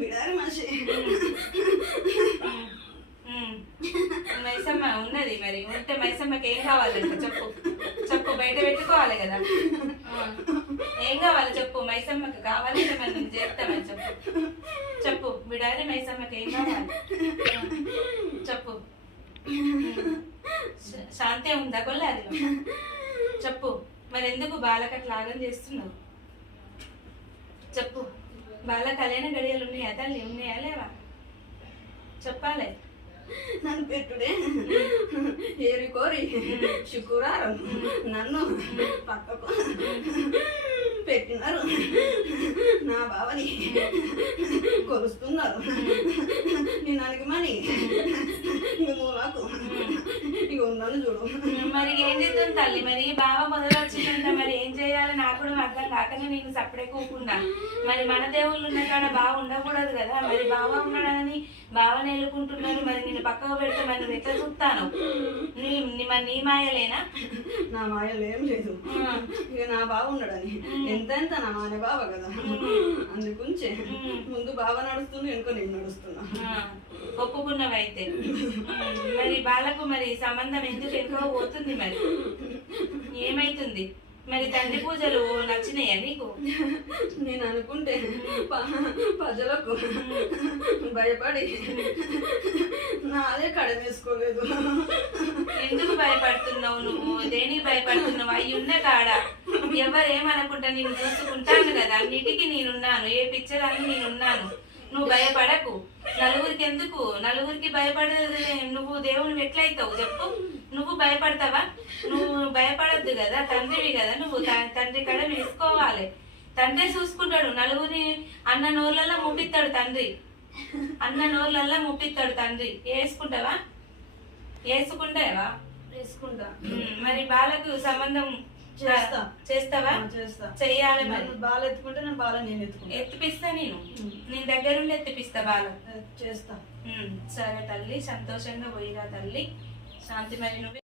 బిడారి మనిషి. మైసమ్మ ఉన్నది మరి, ఉంటే మైసమ్మకి ఏం కావాలంట చెప్పు, చెప్పు బయట పెట్టుకోవాలి కదా. ఏం కావాలి చెప్పు, మైసమ్మకి కావాలంటే మరి నేను చేస్తామని చెప్పు, చెప్పు బిడారి మైసమ్మకి ఏం కావాలి చెప్పు. శాంతి ఉందా కొల్లారి చెప్పు. మరి ఎందుకు బాలకట్ లాగం చేస్తున్నావు చెప్పు. బాల కళ్యాణ గడియలు ఉన్నాయా తల్లి, ఉన్నాయా లేవా చెప్పాలి. నన్ను పెట్టుడే ఏరి కోరి శుక్రవారం నన్ను పక్కకు పెట్టినారు. నా బావని కొలుస్తున్నారు. నేను అడిగమని ఇక మూలకు ఇక ఉన్నాను చూడు. మరి ఏం చేద్దాం తల్లి, మరి బావ మొదలు వచ్చిందంట, మరి ఏం చేయాలి నాకు కూడా అర్థం కాకనే నేను సప్పుడే కూకున్నా. మరి మన దేవుళ్ళు ఉన్న కాడ బావ ఉండకూడదు కదా, మరి బావ ఉన్నాడని బావని ఎలుకుంటున్నారు. మరి నేను పక్కకు పెడితే మరి నువ్వు ఎట్లా చూస్తాను? మరి నీ మాయలేనా? నా మాయలు ఏం లేదు. ఇక నా బావ ఉన్నాడని ఎంత నా మానే బావ కదా, అందుకుంచే ముందు బావ నడుస్తుంది, వెనుక నేను నడుస్తున్నా. ఒప్పుకున్నవైతే మరి బాలకు మరి సంబంధం ఎందుకు ఎక్కువ పోతుంది, మరి ఏమైతుంది? మరి తండ్రి పూజలు నచ్చినాయా నీకు? నేను అనుకుంటే ప్రజలకు భయపడి నాదే కడమేసుకోలేదు. ఎందుకు భయపడుతున్నావు నువ్వు? దేనికి భయపడుతున్నావు? అవి ఉన్న కాడ ఎవరేమనుకుంటా నేను చూసుకుంటాను కదా, అన్నిటికీ నేనున్నాను, ఏ పిచ్చరాన్ని నేనున్నాను. నువ్వు భయపడకు. నలుగురికి ఎందుకు? నలుగురికి భయపడే నువ్వు దేవుని ఎట్లయితావు చెప్పు? నువ్వు భయపడతావా? నువ్వు భయపడద్దు కదా, తండ్రివి కదా నువ్వు. తండ్రి కడ వేసుకోవాలి. తండ్రి చూసుకుంటాడు. నలుగురి అన్న నోర్లలో ముప్పిస్తాడు తండ్రి, అన్న నోర్లలో ముప్పిస్తాడు తండ్రి. వేసుకుంటావా? వేసుకుంటావా? వేసుకుంటా. మరి బాలకు సంబంధం చేస్తావా? చెయ్యాలి. మరి బాల ఎత్తుకుంటే నేను బాల నేను ఎత్తుకుంటా. ఎత్తిపిస్తా, నేను దగ్గరుండి ఎత్తిపిస్తా బాల చేస్తా. సరే తల్లి, సంతోషంగా పోయిరా తల్లి. శాంతి మరి నువ్వు